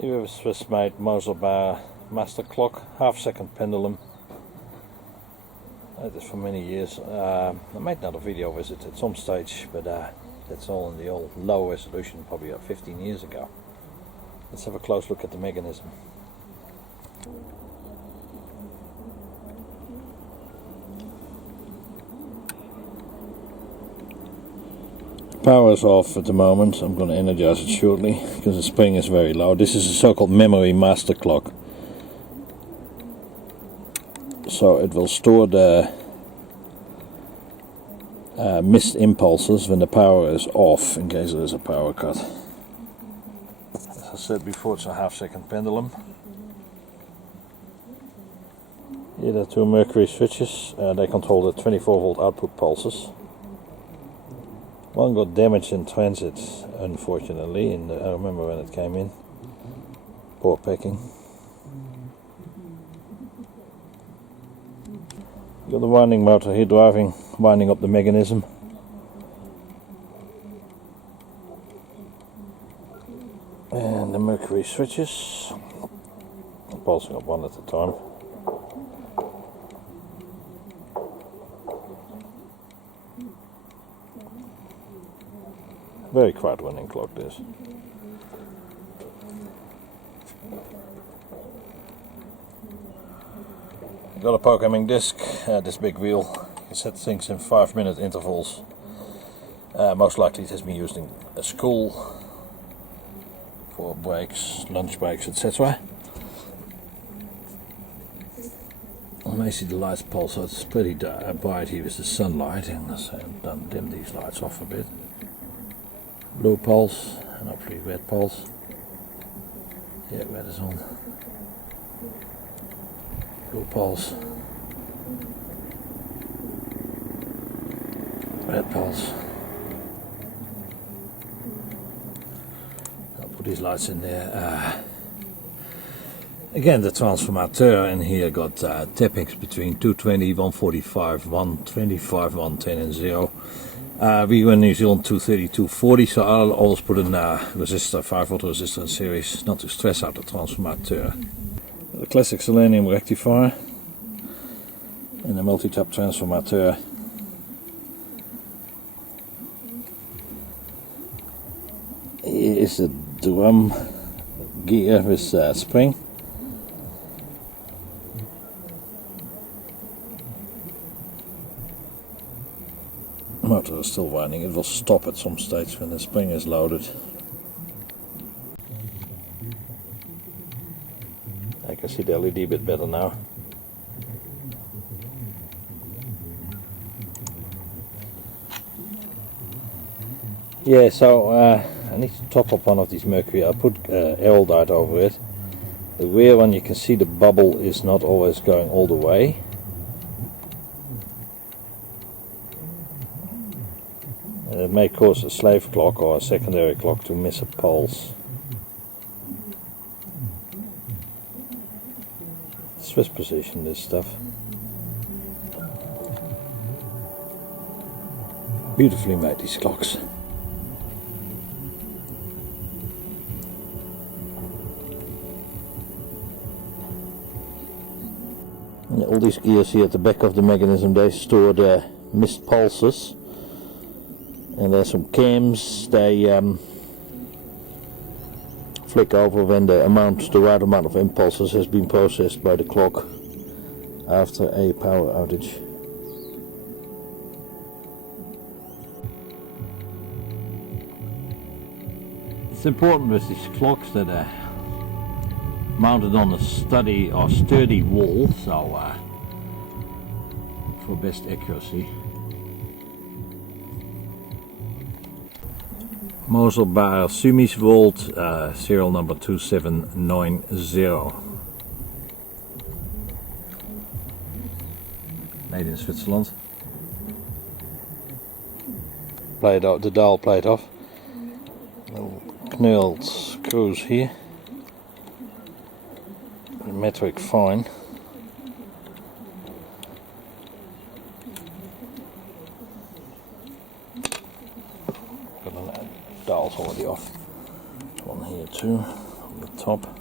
Here we have a Swiss-made Moser Baer Masterclock, half-second pendulum. I had this for many years. I made another video with it at some stage, but that's all in the old low resolution, probably about 15 years ago. Let's have a close look at the mechanism. Power is off at the moment. I'm going to energize it shortly because the spring is very low. This is a so-called memory Masterclock, so it will store the missed impulses when the power is off, in case there is a power cut. As I said before, it's a half-second pendulum. Here are two mercury switches. They control the 24-volt output pulses. One got damaged in transit, unfortunately, and I remember when it came in. Poor packing. Got the winding motor here winding up the mechanism. And the mercury switches. I'm pulsing up one at a time. Very quiet winding clock this. Got a programming disc, this big wheel. You set things in 5-minute intervals. Most likely it has been used in a school for breaks, lunch breaks, etc. I may see the lights pulse, so it's pretty bright here with the sunlight, and I'll dim these lights off a bit. Blue pulse, and hopefully red pulse. Yeah, red is on. Blue pulse. Red pulse. I'll put these lights in there. Again, the transformateur in here got tappings between 220, 145, 125, 110 and 0. We were in New Zealand 230, 240, so I'll always put in a resistor, 5-volt resistor in series, not to stress out the transformateur. The classic selenium rectifier and a multi-tap transformateur. Here is the drum gear with spring. Motor is still winding. It will stop at some stage when the spring is loaded. I can see the LED a bit better now. Yeah, so I need to top up one of these mercury. I put aerolite over it. The rear one, you can see the bubble is not always going all the way. It may cause a slave clock or a secondary clock to miss a pulse. Swiss precision, this stuff. Beautifully made, these clocks. And all these gears here at the back of the mechanism, they store the missed pulses. And there's some cams, they flick over when the right amount of impulses has been processed by the clock after a power outage. It's important with these clocks that are mounted on a sturdy wall, so for best accuracy. Mosle Baer Sumis Volt, serial number 2790. Made in Switzerland. Played out, the dial plate off. Little knurled screws here. Metric fine. Got a dial's already off. One here too. on the top.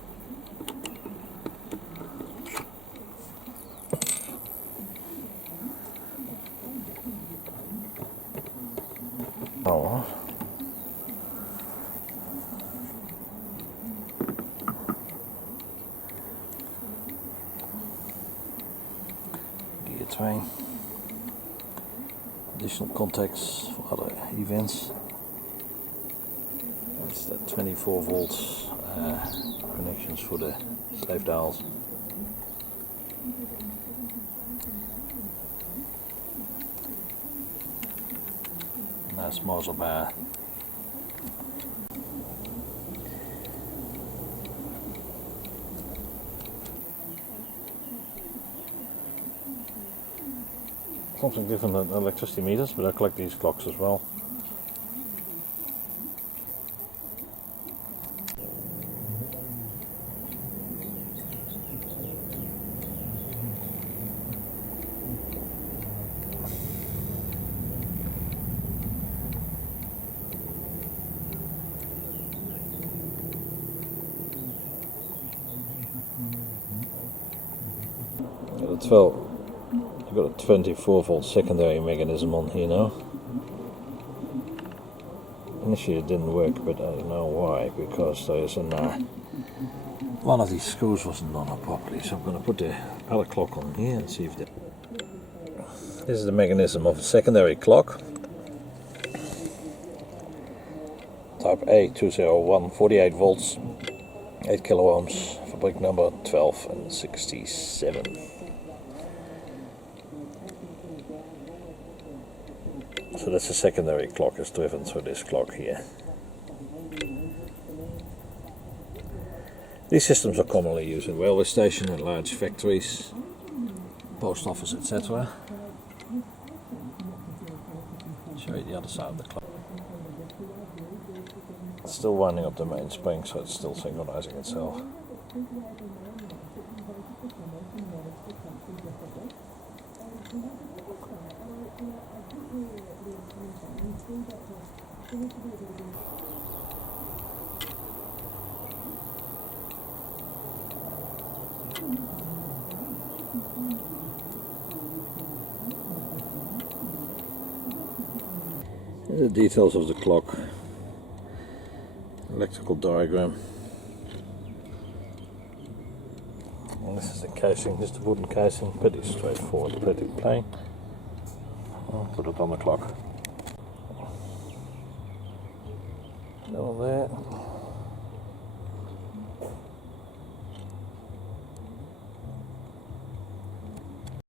Oh. Gear train. Additional contacts for other events. That's the 24 volts connections for the slave dials. Nice Mosle Baer. Something different than electricity meters, but I collect these clocks as well. I've got a 24 volt secondary mechanism on here now. Initially it didn't work, but I don't know why, because there's one of these screws wasn't done up properly, so I'm going to put the other clock on here and see if this is the mechanism of a secondary clock. Type A201, 48 volts, 8 kilo ohms, fabric number 12 and 67. So that's a secondary clock is driven through this clock here. These systems are commonly used in railway stations, in large factories, post office, etc. Show you the other side of the clock. It's still winding up the mainspring, so it's still synchronizing itself. The details of the clock, electrical diagram. And this is the casing, this is the wooden casing, pretty straightforward, pretty plain. I'll put it on the clock. Down there.